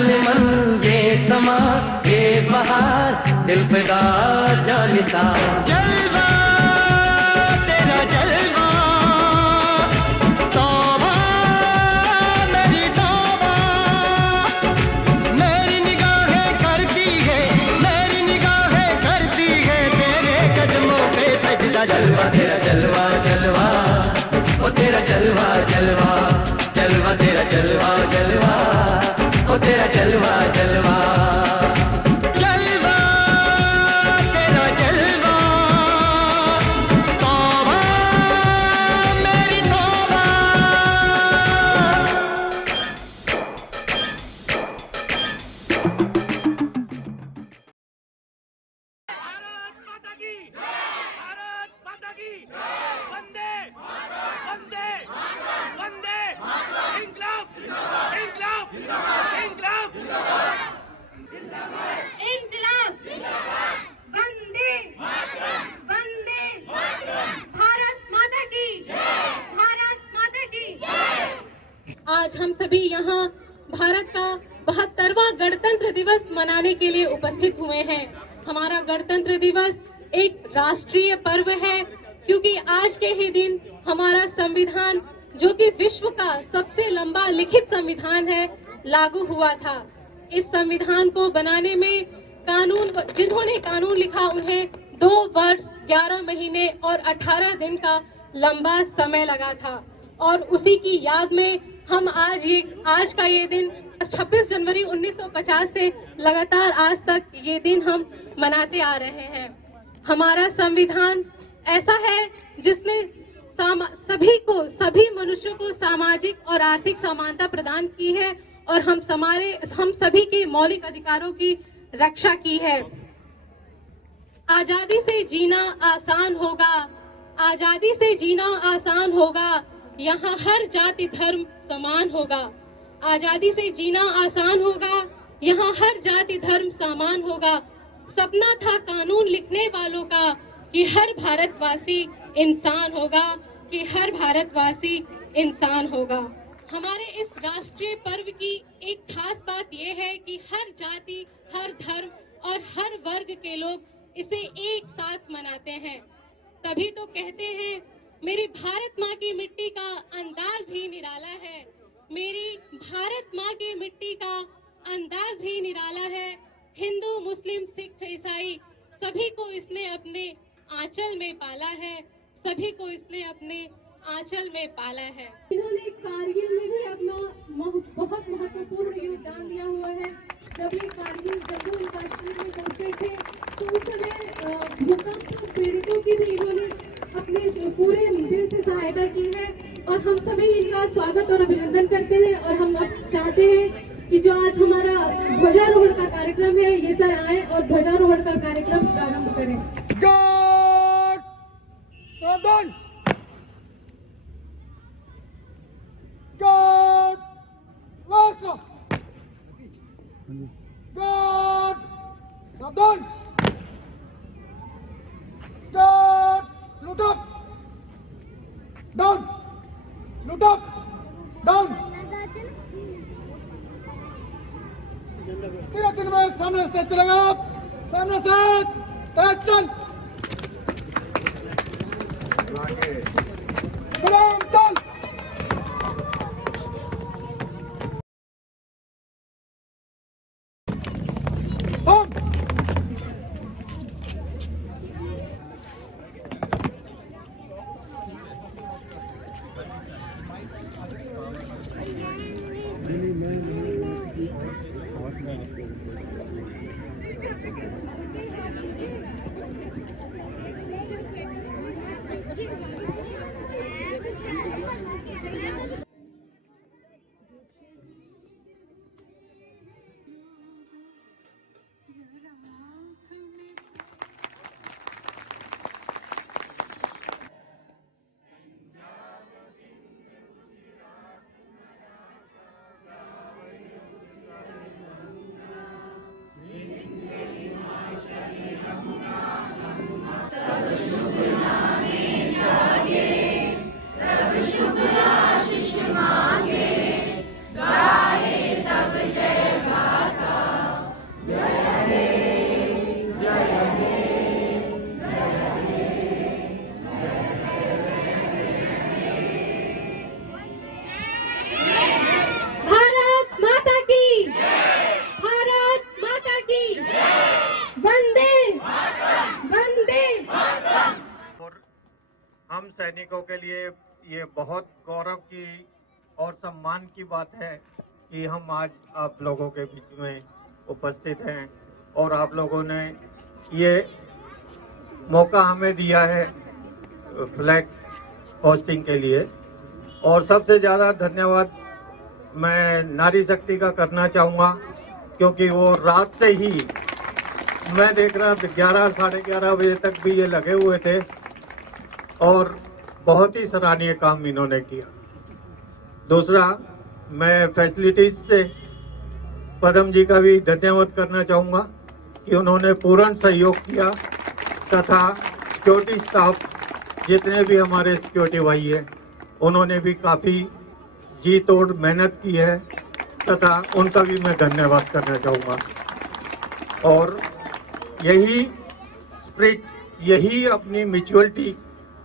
जाने मन ये समा ये बहार दिल फिदा जानिसार। जलवा तेरा जलवा तौबा मेरी तौबा, मेरी निगाहें करती है तेरे कदमों पे सजदा। जलवा तेरा जलवा जलवा ओ तेरा जलवा जलवा, जलवा तेरा जलवा जलवा ओ तेरा जलवा जलवा। जलवा तेरा जलवा तौबा मेरी तौबा। भारत माता की, भारत माता की, वंदे वंदे वंदे, इंकलाब इंकलाब इंकलाब इंकलाब, वंदे वंदे, भारत माता की, भारत माता की। आज हम सभी यहाँ भारत का 72वां गणतंत्र दिवस मनाने के लिए उपस्थित हुए हैं। हमारा गणतंत्र दिवस एक राष्ट्रीय पर्व है, क्योंकि आज के ही दिन हमारा संविधान, जो कि विश्व का सबसे लंबा लिखित संविधान है, लागू हुआ था। इस संविधान को बनाने में जिन्होंने कानून लिखा उन्हें 2 वर्ष 11 महीने और 18 दिन का लंबा समय लगा था। और उसी की याद में हम आज का ये दिन 26 जनवरी 1950 से लगातार आज तक ये दिन हम मनाते आ रहे हैं। हमारा संविधान ऐसा है जिसने सभी मनुष्यों को सामाजिक और आर्थिक समानता प्रदान की है और हम सभी के मौलिक अधिकारों की रक्षा की है। आजादी से जीना आसान होगा, आजादी से जीना आसान होगा, यहाँ हर जाति धर्म समान होगा। आजादी से जीना आसान होगा, यहाँ हर जाति धर्म समान होगा। सपना था कानून लिखने वालों का कि हर भारतवासी इंसान होगा, कि हर भारतवासी इंसान होगा। हमारे इस राष्ट्रीय पर्व की एक खास बात यह है कि हर जाति, हर धर्म और हर वर्ग के लोग इसे एक साथ मनाते हैं। तभी तो कहते हैं मेरी भारत माँ की मिट्टी का अंदाज ही निराला है, मेरी भारत माँ की मिट्टी का अंदाज ही निराला है। हिंदू, मुस्लिम, सिख, ईसाई सभी को इसने अपने आंचल में पाला है, सभी को इसने अपने आंचल में पाला है। इन्होंने कारगिल में भी अपना बहुत महत्वपूर्ण योगदान दिया हुआ है। जब ये कारगिल जम्मू और कश्मीर में पहुंचे थे तो उस समय भूकंप पीड़ितों की भी इन्होंने अपने पूरे दिल से सहायता की है और हम सभी इनका स्वागत और अभिनंदन करते हैं। और हम चाहते हैं कि जो आज हमारा ध्वजारोहण का कार्यक्रम है, ये सर आए और ध्वजारोहण का कार्यक्रम प्रारंभ करें। सावधान, God bless us. God, सावधान, God, salute up, down, salute up, down। तेरा दिन में सामने से चलेगा, सामने से तेज चल। कदम चल। सैनिकों के लिए ये बहुत गौरव की और सम्मान की बात है कि हम आज आप लोगों के बीच में उपस्थित हैं और आप लोगों ने ये मौका हमें दिया है फ्लैग होस्टिंग के लिए। और सबसे ज़्यादा धन्यवाद मैं नारी शक्ति का करना चाहूँगा, क्योंकि वो रात से ही मैं देख रहा 11 साढ़े 11 बजे तक भी ये लगे हुए थे और बहुत ही सराहनीय काम इन्होंने किया। दूसरा, मैं फैसिलिटीज से पदम जी का भी धन्यवाद करना चाहूँगा कि उन्होंने पूर्ण सहयोग किया तथा सिक्योरिटी स्टाफ जितने भी हमारे सिक्योरिटी भाई हैं उन्होंने भी काफ़ी जी तोड़ मेहनत की है तथा उनका भी मैं धन्यवाद करना चाहूँगा। और यही स्पिरिट, यही अपनी म्यूचुअलिटी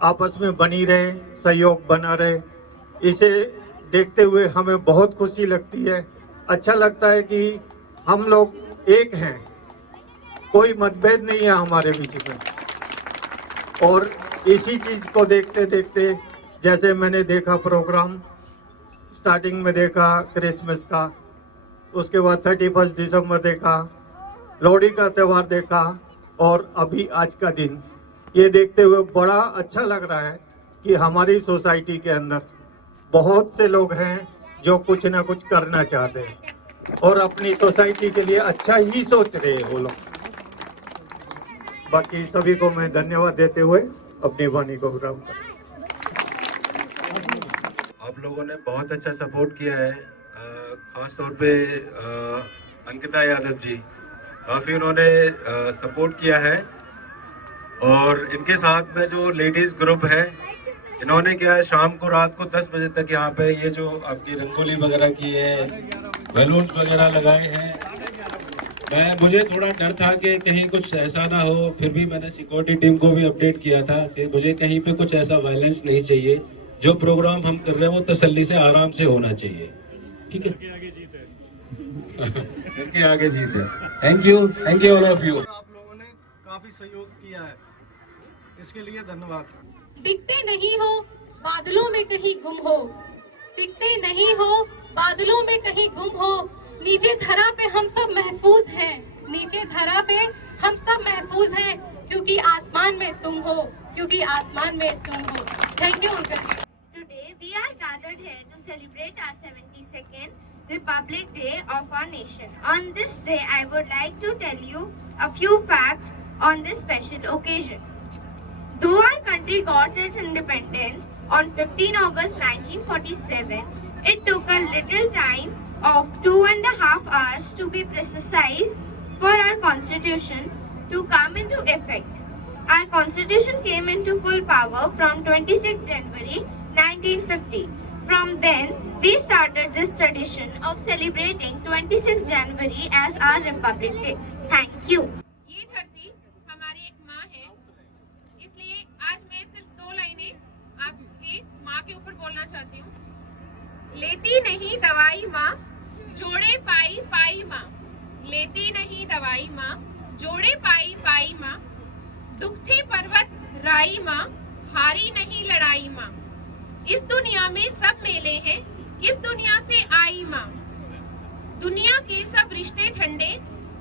आपस में बनी रहे, सहयोग बना रहे, इसे देखते हुए हमें बहुत खुशी लगती है। अच्छा लगता है कि हम लोग एक हैं, कोई मतभेद नहीं है हमारे बीच में। और इसी चीज़ को देखते देखते जैसे मैंने देखा प्रोग्राम, स्टार्टिंग में देखा क्रिसमस का, उसके बाद 31 दिसंबर देखा, लोहड़ी का त्यौहार देखा और अभी आज का दिन, ये देखते हुए बड़ा अच्छा लग रहा है कि हमारी सोसाइटी के अंदर बहुत से लोग हैं जो कुछ ना कुछ करना चाहते हैं और अपनी सोसाइटी के लिए अच्छा ही सोच रहे हैं वो लोग। बाकी सभी को मैं धन्यवाद देते हुए अपनी वाणी को विराम करता हूं। आप लोगों ने बहुत अच्छा सपोर्ट किया है, खास तौर पे अंकिता यादव जी, काफी उन्होंने सपोर्ट किया है। और इनके साथ में जो लेडीज ग्रुप है, इन्होंने क्या है, शाम को रात को 10 बजे तक यहाँ पे ये जो आपकी रंगोली वगैरह की है, बैलून्स वगैरह लगाए हैं। मुझे थोड़ा डर था कि कहीं कुछ ऐसा ना हो, फिर भी मैंने सिक्योरिटी टीम को भी अपडेट किया था कि मुझे कहीं पे कुछ ऐसा वायलेंस नहीं चाहिए। जो प्रोग्राम हम कर रहे हैं वो तसल्ली से आराम से होना चाहिए, ठीक है? उनके आगे जीत है। Thank you all of you. आप लोगों ने काफी सहयोग किया है, इसके लिए धन्यवाद। दिखते नहीं हो बादलों में कहीं गुम हो, दिखते नहीं हो बादलों में कहीं गुम हो, नीचे धरा पे हम सब महफूज हैं, नीचे धरा पे हम सब महफूज हैं, क्योंकि आसमान में तुम हो, क्योंकि आसमान में तुम हो। Thank you uncle. Today we are gathered here to celebrate our 72nd Republic Day of our nation. On this day, I would like to tell you a few facts on this special occasion. Though our country got its independence on 15 August 1947, it took a little time of 2.5 hours to be precise for our constitution to come into effect. Our constitution came into full power from 26 January 1950. From then, we started this tradition of celebrating 26 January as our Republic Day. Thank you. ये धरती हमारी एक माँ है, इसलिए आज मैं सिर्फ 2 लाइनें आपके माँ के ऊपर बोलना चाहती हूँ। लेती नहीं दवाई माँ, जोड़े पाई पाई माँ, लेती नहीं दवाई माँ, जोड़े पाई पाई माँ, दुखती पर्वत राई माँ, हारी नहीं लड़ाई माँ। इस दुनिया में सब मेले हैं, किस दुनिया से आई माँ, दुनिया के सब रिश्ते ठंडे,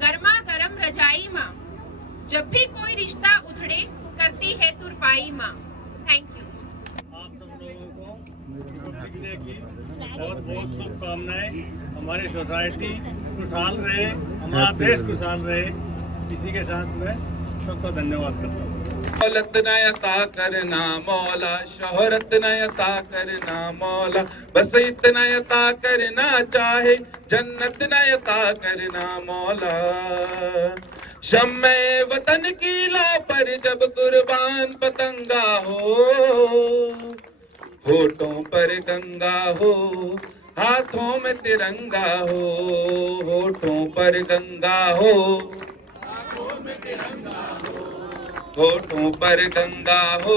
गर्मा गर्म रजाई माँ, जब भी कोई रिश्ता उधड़े करती है तुरपाई माँ। Thank you. आप सब लोगों को रिपब्लिक डे की बहुत बहुत शुभकामनाएं। हमारी सोसाइटी खुशहाल रहे, हमारा देश खुशहाल रहे, इसी के साथ मैं सबका धन्यवाद करता हूँ। दौलत नयता करना मौला, शोहरत नयता करना मौला, बस इतना यता करना चाहे, जन्नत नयता करना मौला। शम्मे वतन की लो पर जब कुर्बान पतंगा हो, होठों पर गंगा हो, हाथों में तिरंगा हो, होठों पर गंगा हो, हाथों में तिरंगा हो, होठों पर गंगा हो,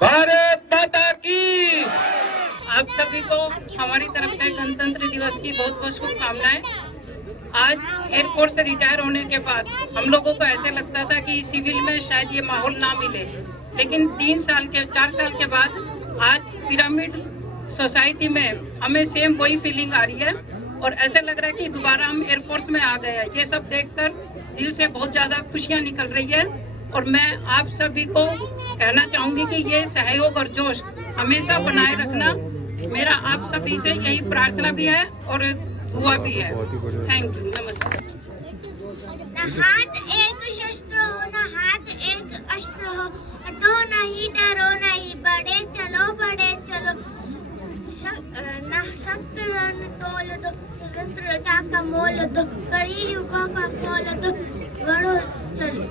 भारत माता की। आप सभी को हमारी तरफ से गणतंत्र दिवस की बहुत बहुत शुभकामनाएं। आज एयरफोर्स से रिटायर होने के बाद हम लोगों को ऐसे लगता था कि सिविल में शायद ये माहौल ना मिले, लेकिन 4 साल के बाद आज पिरामिड सोसाइटी में हमें सेम वही फीलिंग आ रही है और ऐसे लग रहा है कि दोबारा हम एयरफोर्स में आ गए हैं। ये सब देखकर दिल से बहुत ज्यादा खुशियां निकल रही है और मैं आप सभी को कहना चाहूंगी कि ये सहयोग और जोश हमेशा बनाए रखना। मेरा आप सभी से यही प्रार्थना भी है और दुआ भी है। थैंक यू, नमस्कार। न हाथ एक शस्त्र हो, न हाथ एक अस्त्र हो, तो नहीं डरो नहीं, बड़े चलो न सख्त रन तोल दो, स्वतंत्रता का मोल दो, कड़ी युगों का खोल दो,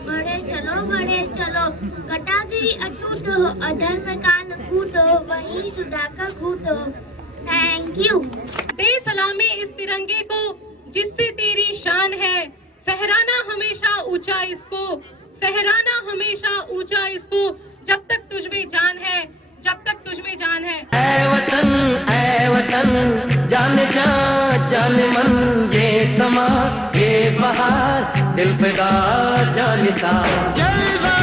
बड़े चलो, कटागिरी अटूट हो, अधर्म काल कूट हो, वही सुधा का घूट हो। Thank you. दे सलामी इस तिरंगे को जिससे तेरी शान है, फहराना हमेशा ऊंचा इसको, फहराना हमेशा ऊंचा इसको, जब तक तुझ में जान है, जब तक तुझ में जान है। ऐ वतन जान जा जान मन, ये समा ये बहार, दिल फिदा जानिसा। जलवा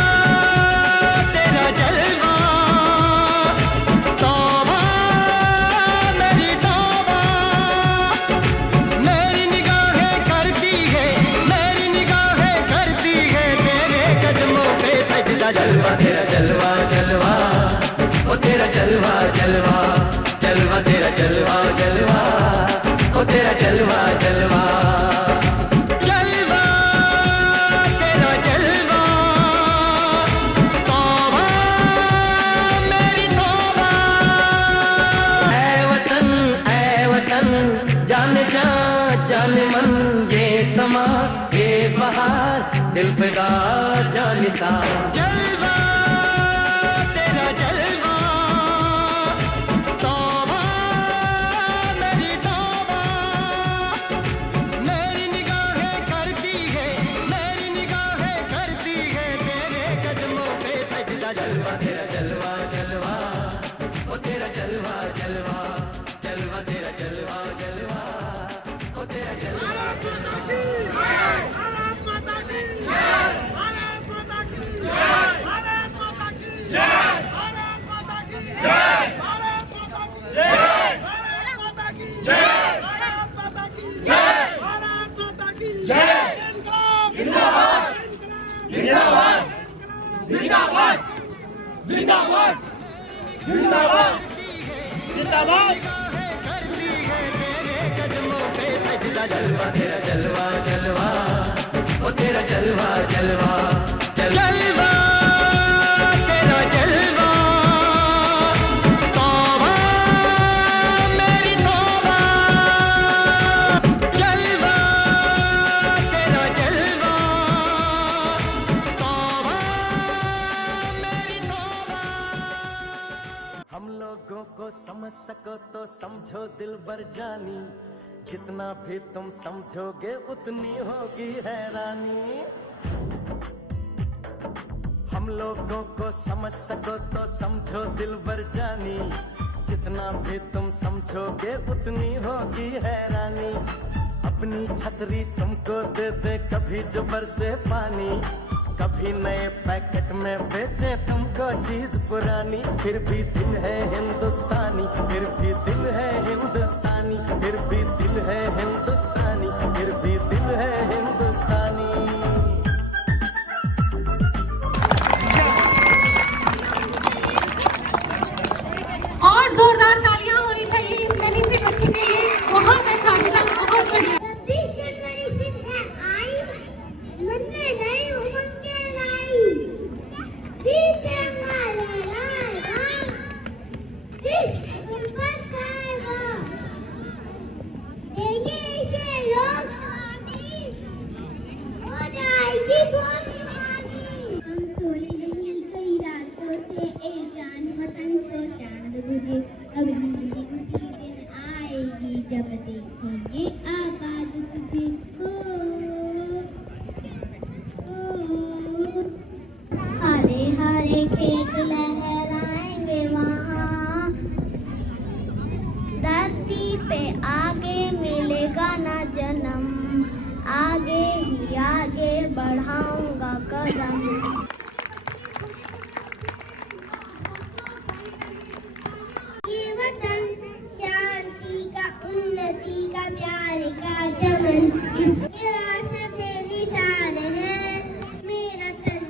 तेरा जलवा, तौबा मेरी तौबा, मेरी निगाहें करती है, मेरी निगाहें करती है तेरे कदमों पे सजदा। जलवा तेरा जलवा जलवा, ओ तेरा जलवा जलवा, जलवा तेरा जलवा जलवा, ओ तेरा जलवा जलवा, जलवा तेरा जलवा, तौबा मेरी तौबा। ऐ वतन जान जा जान मन, ये समा ये बहार, दिल फिदा जानिसा। जलवा तेरा जलवा, तौबा मेरी तौबा, मेरी निगाहें करती है, मेरी निगाहें करती है तेरे कदमों पे सजदा। जलवा तेरा जलवा जलवा, ओ तेरा जलवा जलवा, जलवा तेरा जलवा जलवा, ओ तेरा जलवा जिंदाबाद जिंदाबाद जिंदाबाद। जलवा तेरा जलवा जलवा, ओ तेरा जलवा जलवा, जलवा तेरा जलवा, तौबा मेरी तौबा, जलवा तेरा जलवा, तौबा मेरी तौबा। हम लोगों को समझ सको तो समझो दिलबर जानी, जितना भी तुम समझोगे उतनी होगी हैरानी। हम लोगों को समझ सको तो समझो दिलबर जानी, जितना भी तुम समझोगे उतनी होगी हैरानी। अपनी छतरी तुमको दे दे कभी जो बरसे पानी, कभी नए पैकेट में बेचे तुमको चीज पुरानी, फिर भी दिल है हिंदुस्तानी, फिर भी दिल है हिंदुस्तानी, फिर भी दिल है हिंदुस्तानी, फिर भी दिल है हिंदुस्तानी। और जोरदार तालियां होनी चाहिए इस नन्ही सी बच्ची के लिए। बहुत अच्छा, बहुत बढ़िया। अब नींद उसी दिन आएगी जब देखेंगे आबाद तुझे हो। हरे हरे खेत लहराएंगे वहाँ, धरती पे आगे मिलेगा ना जन्म, वतन, शांति का, उन्नति का, प्यार का चमन, विरासत निसार है मेरा तन,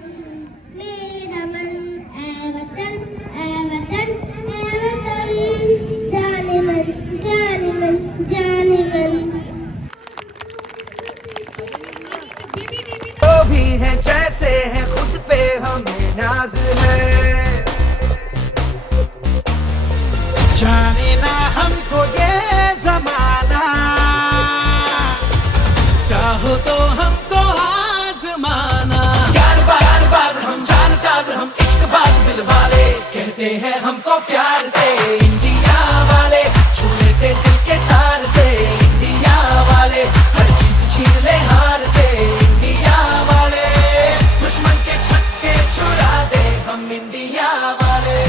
मेरा मन, ऐ वतन, ऐ वतन, ऐ वतन, जाने मन, जाने मन, जाने मन। वो भी है जैसे है, खुद पे हमें नाज है। जाने ना हमको ये जमाना, चाहो तो हमको आजमाना। यार बाज हम, जान साज हम, इश्क बाज दिल वाले, कहते हैं हमको प्यार से इंडिया वाले, छू लेते दिल के तार से इंडिया वाले, हर जीत छीन ले हार से इंडिया वाले, दुश्मन के छक्के छुड़ा दे हम इंडिया वाले,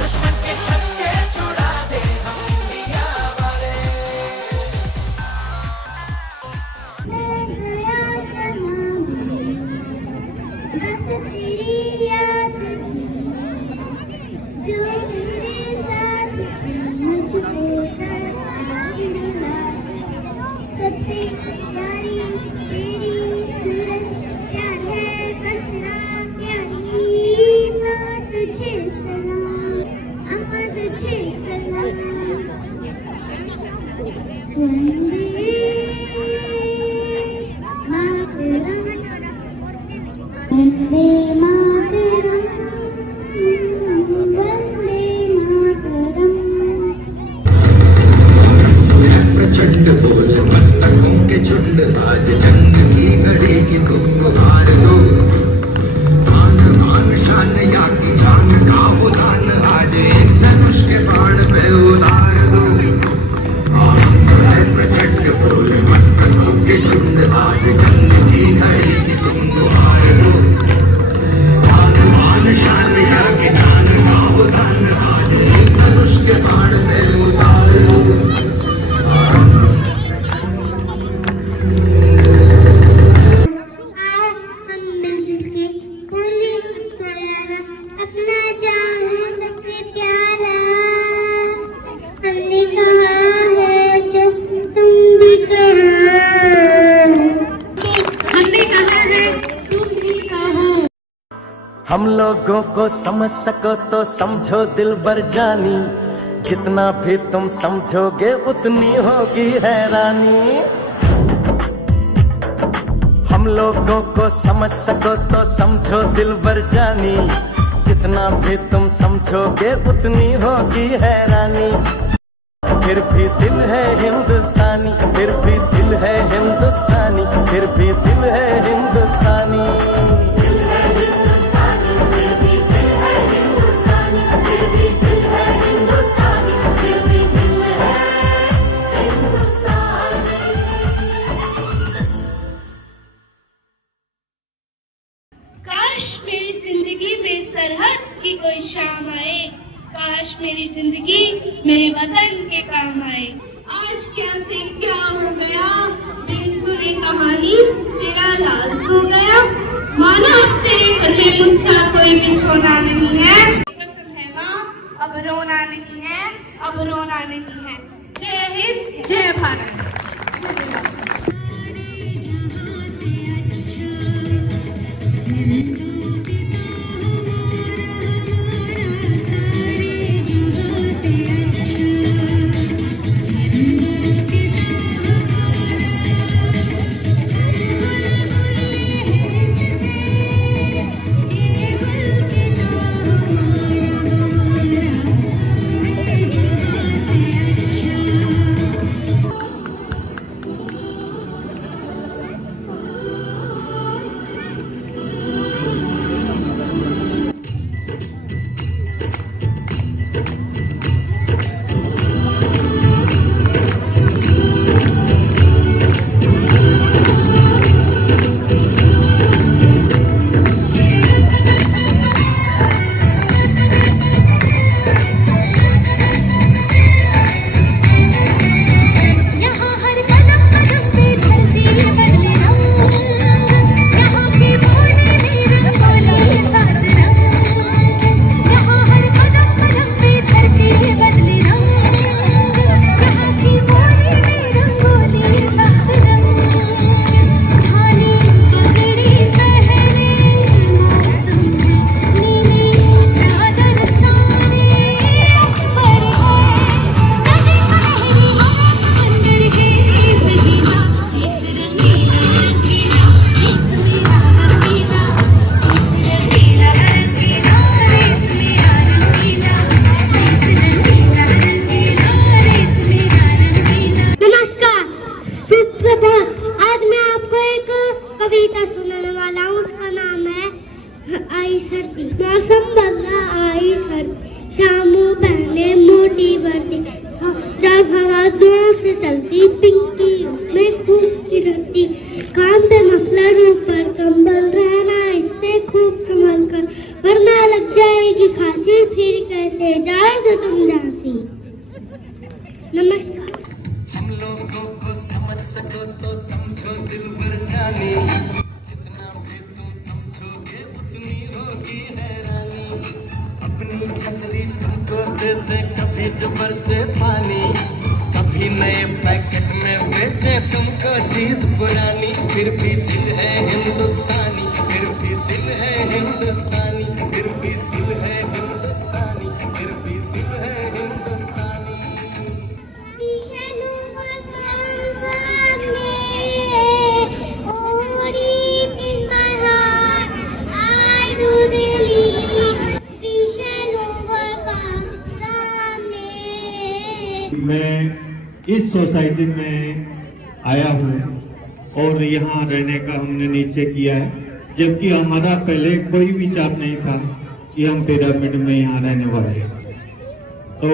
दुश्मन के छक्के छुड़ा दे हम इंडिया वाले। बस तेरी याद जो मेरे साथ मुझको करती मिला, सबसे प्यारी तेरी सूरत, प्यार है बस तेरा प्यारी, माँ तुझे सलाम, अम्मा तुझे सलाम। वंदे मातरम, वंदे मातरम, वंदे मातरम। प्रचंड बोल मस्तकों के झुंड, आज जंग की घड़ी की तुम हार दो, आन आन शान या की जान का उदान, आज एक धनुष के बाण पे उतार दो। प्रचंड बोल मस्तकों के झुंड, आज जंग की घड़ी की तुम हार दो, आन आन शान या की जान का उदान, आज एक धनुष के बाण पे उतार दो। हम लोगों को समझ सको तो समझो दिल भर जानी, जितना भी तुम समझोगे उतनी होगी हैरानी। हम लोगों को समझ सको तो समझो दिल भर जानी, जितना भी तुम समझोगे उतनी होगी हैरानी। फिर भी दिल है हिंदुस्तानी, फिर भी दिल है हिंदुस्तानी, फिर भी दिल है हिंदुस्तानी। काश मेरी जिंदगी में सरहद की कोई शाम आए, काश मेरी जिंदगी मेरे वतन के काम आए। आज क्या से क्या हो गया, बिन सुनी कहानी तेरा लाल सो गया, माना अब तेरे घर में मुझसा कोई बिछोना नहीं है। कसम है माँ, अब रोना नहीं है, अब रोना नहीं है। जय हिंद, जय भारत। छोटी बढ़ती, जब हवा जोर से चलती, पिंकी उसमें खूब डरती। कान पे मफलर ऊपर कंबल रहना, इससे खूब संभल कर, वरना लग जाएगी खांसी, फिर कैसे जाओगे तुम झांसी। नमस्कार। हम लोगों को समझ सको तो समझो दिल भर जानी, जितना भी तुम समझोगे उतनी होगी हैरानी। अपनी छतरी तुमको दे दे कभी जबर से पानी, कभी नए पैकेट में बेचे तुमको चीज पुरानी। फिर भी दिल है हिंदुस्तानी, फिर भी दिल है हिंदुस्तानी, फिर भी दिल है हिंदुस्तानी, फिर भी दिल है हिंदुस्तानी। मैं इस सोसाइटी में आया हूँ और यहाँ रहने का हमने निश्चय किया है, जबकि हमारा पहले कोई विचार नहीं था कि हम पिरामिड में यहाँ रहने वाले हैं। तो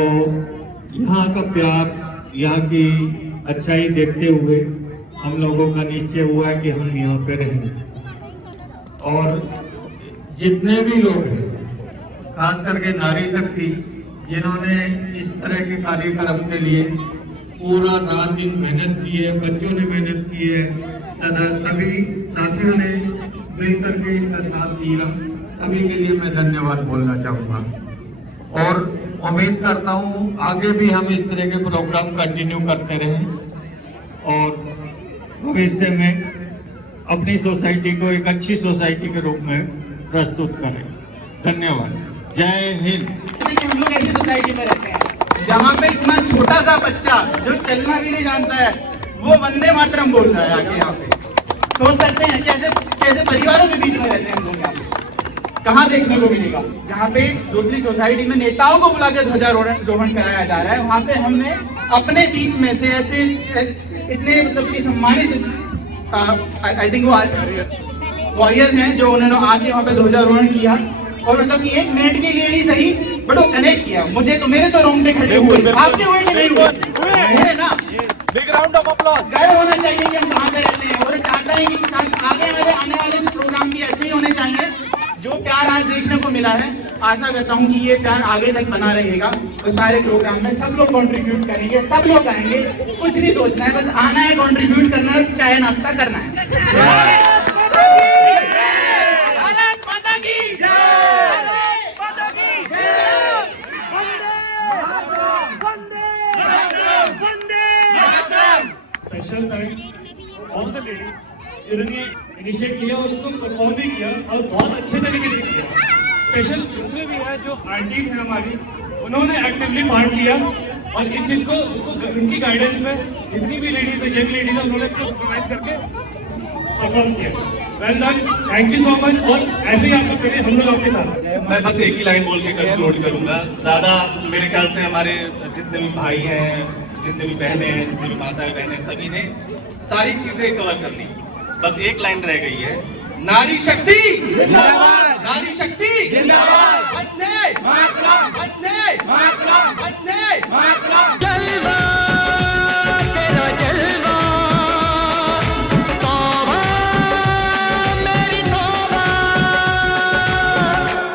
यहाँ का प्यार, यहाँ की अच्छाई देखते हुए हम लोगों का निश्चय हुआ कि हम यहाँ पे रहेंगे। और जितने भी लोग हैं, खास करके नारी शक्ति, जिन्होंने इस तरह के कार्यक्रम के लिए पूरा रात दिन मेहनत की है, बच्चों ने मेहनत की है, तथा सभी साथियों ने मिलकर के इनका साथ दिया, सभी के लिए मैं धन्यवाद बोलना चाहूँगा। और उम्मीद करता हूँ आगे भी हम इस तरह के प्रोग्राम कंटिन्यू करते रहें और भविष्य में अपनी सोसाइटी को एक अच्छी सोसाइटी के रूप में प्रस्तुत करें। धन्यवाद। जय हिंद। हम लोग ऐसी सोसाइटी में रहते हैं जहाँ पे इतना छोटा सा बच्चा जो चलना भी नहीं जानता है वो वंदे मातरम बोल रहा है आगे। यहाँ पे सोच सकते हैं कैसे कैसे परिवारों के बीच में रहते हैं हम लोग। यहाँ पे कहाँ देखने को मिलेगा, जहाँ पे दूसरी सोसाइटी में नेताओं को बुला के ध्वजारोहण कराया जा रहा है, वहाँ पे हमने अपने बीच में से ऐसे इतने मतलब कि सम्मानित आई थिंक वो वॉरियर हैं जो उन्होंने आके वहाँ पे ध्वजारोहण किया और मतलब कि 1 मिनट के लिए ही सही बट वो कनेक्ट किया। मुझे तो मेरे तो रोंगटे खड़े हुए, आपके हुए कि नहीं हुए ना? Big round of applause. गर्व होना चाहिए कि हम कहाँ पे रहते हैं और चाहता है कि आगे आने वाले प्रोग्राम भी ऐसे ही होने चाहिए। जो प्यार आज देखने को मिला है, आशा करता हूँ कि ये प्यार आगे तक बना रहेगा और सारे प्रोग्राम में सब लोग कंट्रीब्यूट करेंगे, सब लोग आएंगे। कुछ नहीं सोचना है, बस आना है, कंट्रीब्यूट करना है, चाय नाश्ता करना है। Special thanks all the ladies जिन्होंने इनिशिएट किया और इसको परफॉर्म भी किया और बहुत अच्छे तरीके से किया। स्पेशल इसमें भी है जो आंटीज हैं हमारी, उन्होंने एक्टिवली पार्ट लिया और इस चीज को उनकी गाइडेंस में जितनी भी लेडीज है, यंग लेडीज है, उन्होंने इसको सुपरवाइज करके परफॉर्म किया। Well done, thank you so much. और ऐसे ही आप लोग करिए, हम लोग आपके साथ। मैं बस एक ही लाइन बोल के कंक्लूड करूंगा। ज्यादा मेरे ख्याल से हमारे जितने भी भाई हैं, जितने भी बहनें हैं, जितनी भी माताएं बहनें, सभी ने सारी चीजें कवर कर ली। बस एक लाइन रह गई है, नारी शक्ति जिंदाबाद, नारी शक्ति जिंदाबाद, वंदे मातरम, वंदे मातरम।